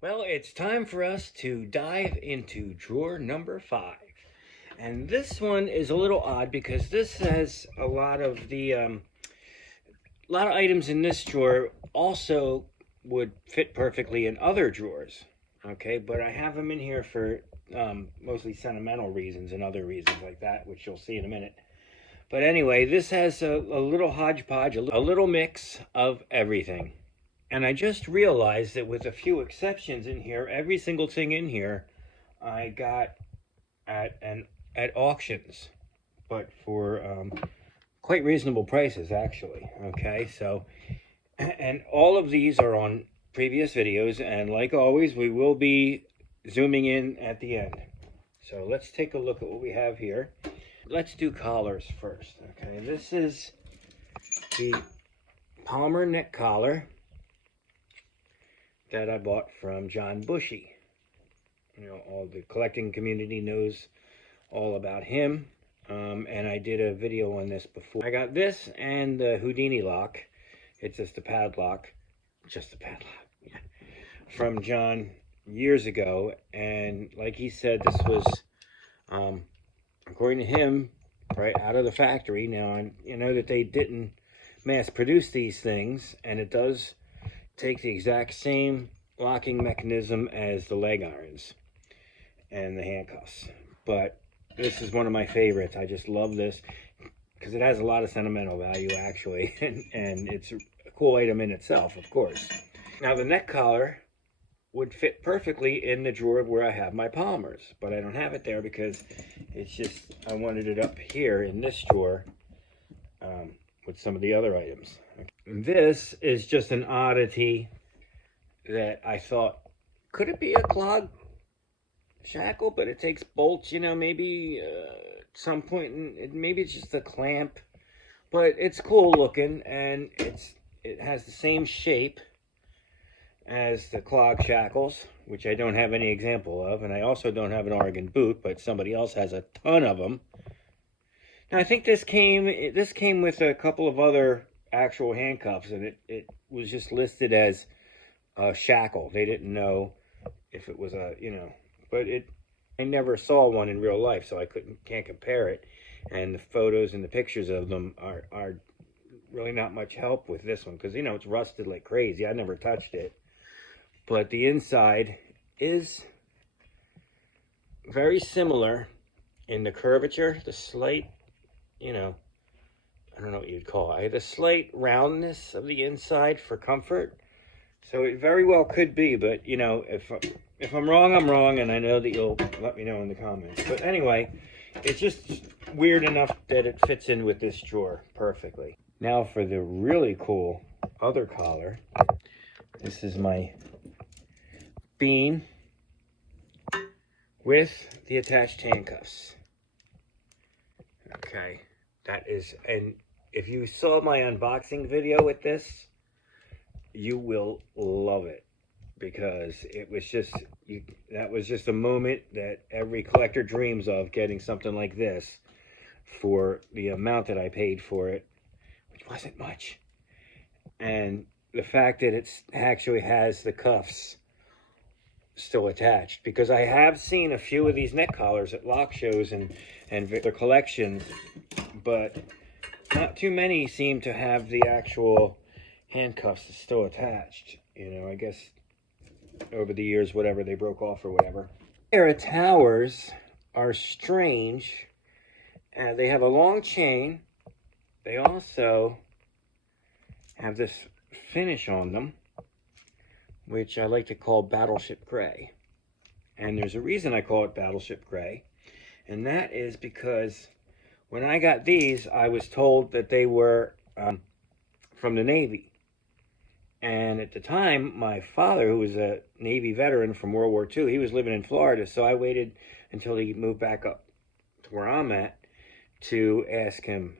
Well, it's time for us to dive into drawer number 5. And this one is a little odd because this has a lot of items in this drawer also would fit perfectly in other drawers. Okay, but I have them in here for mostly sentimental reasons and other reasons like that, which you'll see in a minute. But anyway, this has a little hodgepodge, a little mix of everything. And I just realized that with a few exceptions in here, every single thing in here I got at auctions, but for quite reasonable prices actually. Okay, so and all of these are on previous videos, and like always, we will be zooming in at the end. So let's take a look at what we have here. Let's do collars first. Okay, this is the Palmer neck collar that I bought from John Bushy. You know, all the collecting community knows all about him, and I did a video on this before. I got this and the Houdini lock. It's just a padlock, yeah, from John years ago. And like he said, this was, according to him, right out of the factory. Now, you know that they didn't mass produce these things, and it does take the exact same locking mechanism as the leg irons and the handcuffs. But this is one of my favorites. I just love this because it has a lot of sentimental value actually, and it's a cool item in itself, of course. Now the neck collar would fit perfectly in the drawer where I have my Palmers, but I don't have it there because it's just, I wanted it up here in this drawer with some of the other items. This is just an oddity that I thought, could it be a clog shackle? But it takes bolts, you know, maybe at some point, maybe it's just a clamp. But it's cool looking, and it has the same shape as the clog shackles, which I don't have any example of, and I also don't have an Oregon boot, but somebody else has a ton of them. Now I think this came with a couple of other actual handcuffs, and it was just listed as a shackle. They didn't know if it was a, you know, but I never saw one in real life, so I can't compare it. And the photos and the pictures of them are really not much help with this one, because, you know, it's rusted like crazy. I never touched it. But the inside is very similar in the curvature, the slight, you know, I don't know what you'd call it, the slight roundness of the inside for comfort. So it very well could be, but, you know, if I'm wrong, I'm wrong, and I know that you'll let me know in the comments. But anyway, it's just weird enough that it fits in with this drawer perfectly. Now for the really cool other collar. This is my bean with the attached handcuffs. Okay, that is, and if you saw my unboxing video with this, you will love it, because it was just, that was just a moment that every collector dreams of, getting something like this for the amount that I paid for it, which wasn't much. And the fact that it actually has the cuffs still attached, because I have seen a few of these neck collars at lock shows and their collections, but not too many seem to have the actual handcuffs still attached. You know, I guess over the years, whatever, they broke off or whatever. Pair of towers are strange. They have a long chain. They also have this finish on them, which I like to call Battleship Gray. And there's a reason I call it Battleship Gray. And that is because when I got these, I was told that they were from the Navy. And at the time, my father, who was a Navy veteran from World War II, he was living in Florida. So I waited until he moved back up to where I'm at to ask him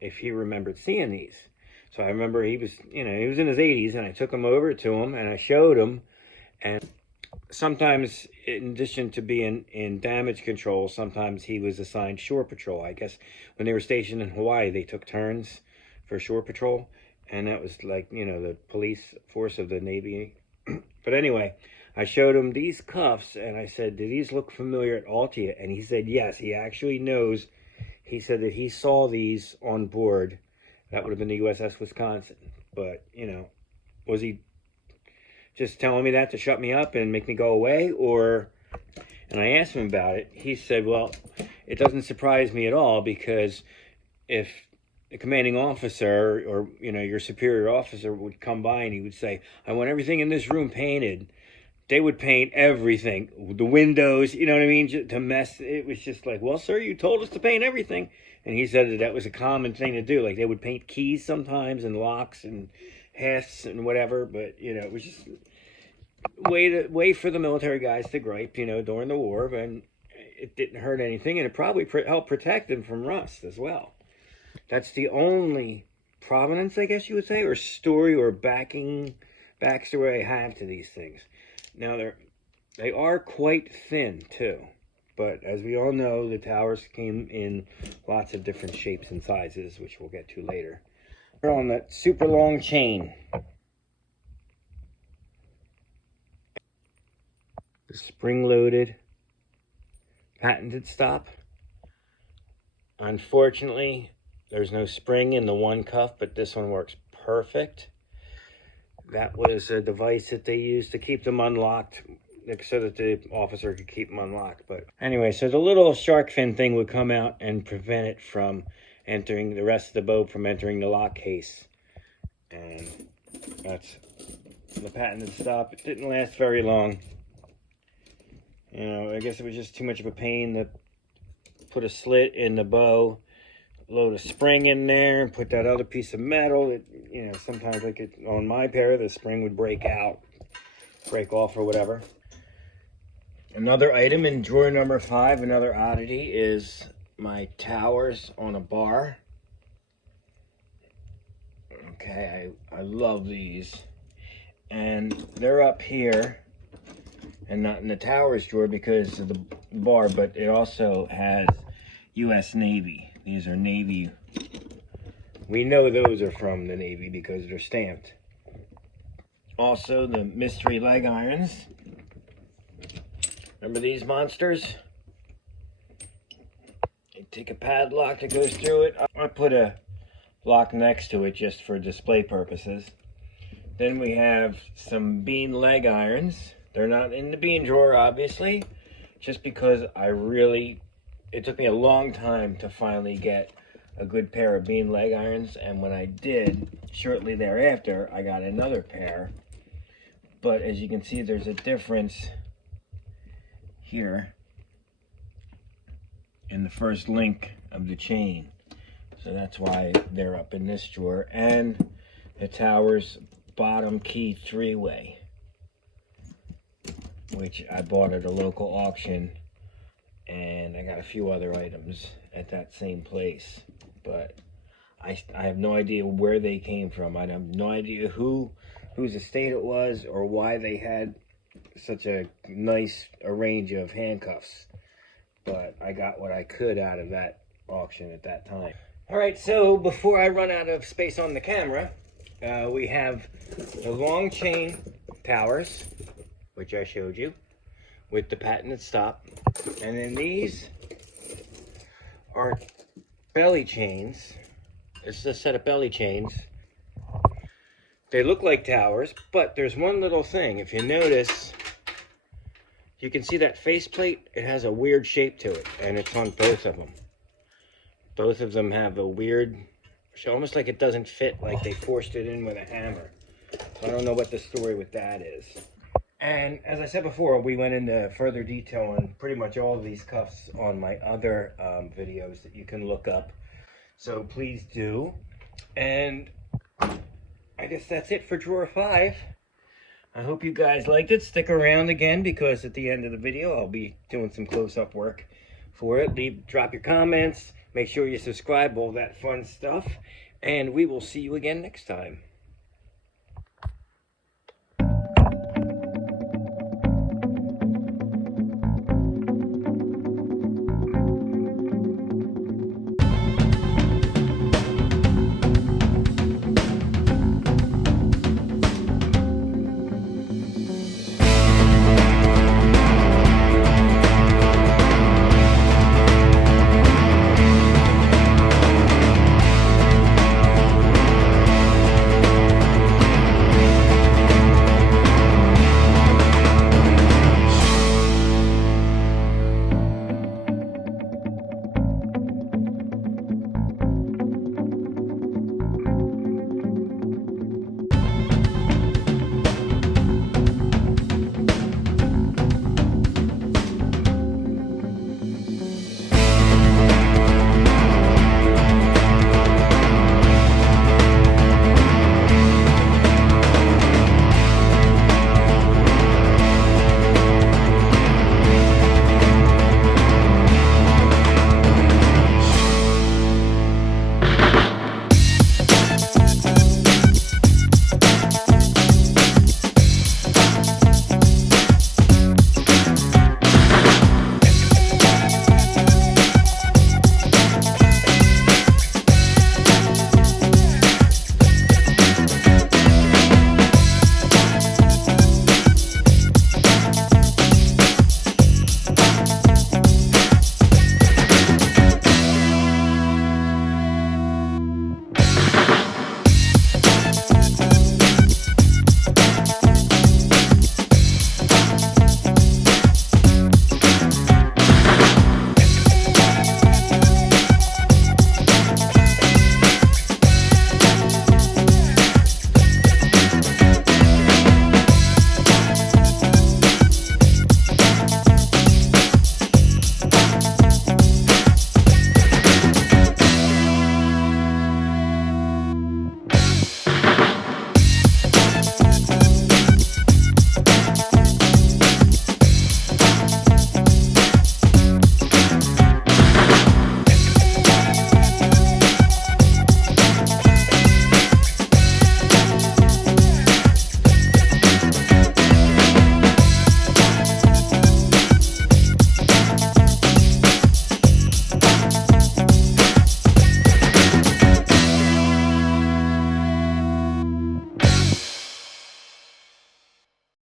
if he remembered seeing these. So I remember he was in his 80s, and I took him over to him and I showed him. And sometimes, in addition to being in damage control, sometimes he was assigned shore patrol. I guess when they were stationed in Hawaii, they took turns for shore patrol. And that was like, the police force of the Navy. But anyway, I showed him these cuffs and I said, do these look familiar at all to you? And he said, yes, he actually knows. He said that he saw these on board. That would have been the USS Wisconsin. But, was he just telling me that to shut me up and make me go away? And I asked him about it. He said, well, it doesn't surprise me at all, because if the commanding officer or your superior officer would come by and he would say, I want everything in this room painted, they would paint everything, the windows, you know what I mean, to mess. It was just like, well, sir, you told us to paint everything. And he said that was a common thing to do. Like, they would paint keys sometimes and locks and hasps and whatever, but it was just way for the military guys to gripe, during the war, and it didn't hurt anything, and it probably helped protect them from rust as well. That's the only provenance, I guess you would say, or story or backstory I have to these things. Now, they are quite thin, too. But as we all know, the towers came in lots of different shapes and sizes, which we'll get to later. They're on that super long chain. The spring-loaded, patented stop. Unfortunately, there's no spring in the one cuff, but this one works perfect. That was a device that they used to keep them unlocked so that the officer could keep them unlocked. But anyway, so the little shark fin thing would come out and prevent it from entering the rest of the boat, from entering the lock case. And that's the patented stop. It didn't last very long. I guess it was just too much of a pain to put a slit in the bow, load a spring in there, and put that other piece of metal. Sometimes on my pair, the spring would break off or whatever. Another item in drawer number 5, another oddity, is my towers on a bar. Okay, I love these. And they're up here and not in the towers drawer because of the bar, but it also has U.S. Navy. These are Navy. We know those are from the Navy because they're stamped. Also, the mystery leg irons. Remember these monsters? You take a padlock that goes through it. I put a lock next to it just for display purposes. Then we have some bean leg irons. They're not in the bean drawer, obviously, just because it took me a long time to finally get a good pair of bean leg irons, and when I did, shortly thereafter, I got another pair. But as you can see, there's a difference here in the first link of the chain. So that's why they're up in this drawer. And the tower's bottom key 3-way, which I bought at a local auction, and I got a few other items at that same place. But I have no idea where they came from. I have no idea whose estate it was or why they had such a nice range of handcuffs. But I got what I could out of that auction at that time. All right, so before I run out of space on the camera, we have the long chain towers, which I showed you, with the patented stop. And then these are belly chains. This is a set of belly chains. They look like towers, but there's one little thing. If you notice, you can see that faceplate. It has a weird shape to it, and it's on both of them. Both of them have a weird, almost like it doesn't fit, like they forced it in with a hammer. So I don't know what the story with that is. And as I said before, we went into further detail on pretty much all of these cuffs on my other videos that you can look up. So please do. And I guess that's it for drawer 5. I hope you guys liked it. Stick around again, because at the end of the video, I'll be doing some close-up work for it. Drop your comments. Make sure you subscribe, all that fun stuff. And we will see you again next time.